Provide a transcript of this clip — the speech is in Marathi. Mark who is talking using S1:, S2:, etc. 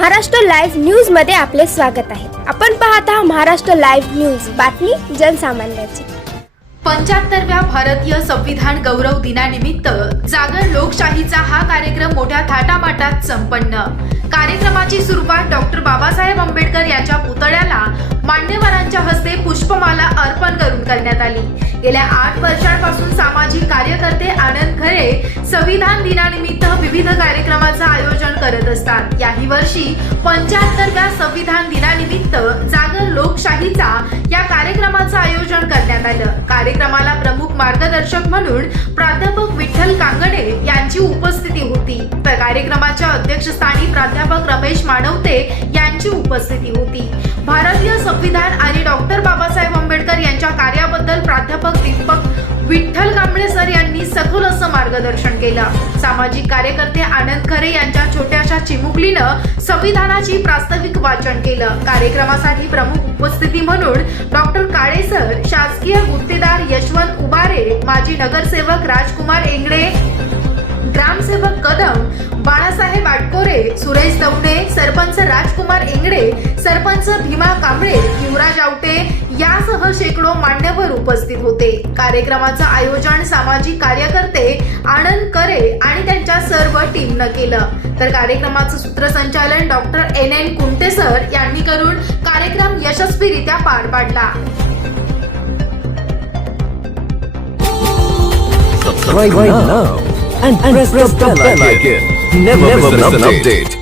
S1: महाराष्ट्र लाईव्ह न्यूजमध्ये आपले स्वागत आहे. आपण पाहत आहात महाराष्ट्र लाईव्ह न्यूज. बातमी जनसामान्याची.
S2: पंच्याहत्तरव्या भारतीय संविधान गौरव दिनानिमित्त जागर लोकशाहीचा हा कार्यक्रम मोठ्या थाटामाटात संपन्न. कार्यक्रमाची सुरुवात डॉक्टर बाबासाहेब आंबेडकर यांच्या पुतळ्याला मान्यवरांच्या हस्ते पुष्पमाला अर्पण करून करण्यात आली. गेल्या आठ वर्षांपासून सामाजिक कार्यकर्ते आनंद खरे संविधान दिनानिमित्त विविध कार्यक्रमाचं आयोजन करत असतात. याही वर्षी पंच्याहत्तरव्या संविधान दिनानिमित्त जागर लोकशाहीचा या कार्यक्रमाचं आयोजन करण्यात आलं. कार्यक्रमाला प्रमुख मार्गदर्शक म्हणून प्राध्यापक विठ्ठल कांगडे यांची उपस्थिती होती. तर कार्यक्रमाच्या अध्यक्षस्थानी प्राध्यापक रमेश मानवते यांची उपस्थिती होती. भारतीय संविधान आणि डॉक्टर बाबासाहेब आंबेडकर कांबळे सर यांनी सखोल असं मार्गदर्शन केलं. सामाजिक कार्यकर्ते आनंद खरे यांच्या छोट्याशा चिमुकलीनं संविधानाची प्रास्ताविक वाचन केलं. कार्यक्रमासाठी प्रमुख उपस्थिती म्हणून डॉक्टर काळे सर शासकीय गुत्तेदार यशवंत उबारे माजी नगरसेवक राजकुमार एंगडे ग्रामसेवक कदम बाळासाहेब आटकोरे सुरेश दौंडे सरपंच राजकुमार इंगडे सरपंच भीमा कांबळे युवराज आवटे यासह शेकडो मान्य मान्यवर उपस्थित होते कार्यक्रमाचं आयोजन सामाजिक कार्यकर्ते आनंद करे आणि त्यांच्या सर्व टीमनं केलं तर कार्यक्रमाचं सूत्रसंचालन doctor N N Kunte sir यांनी करून कार्यक्रम यशस्वीरित्या पार पाडला
S3: subscribe right now and, press, the bell icon. Never, miss an update.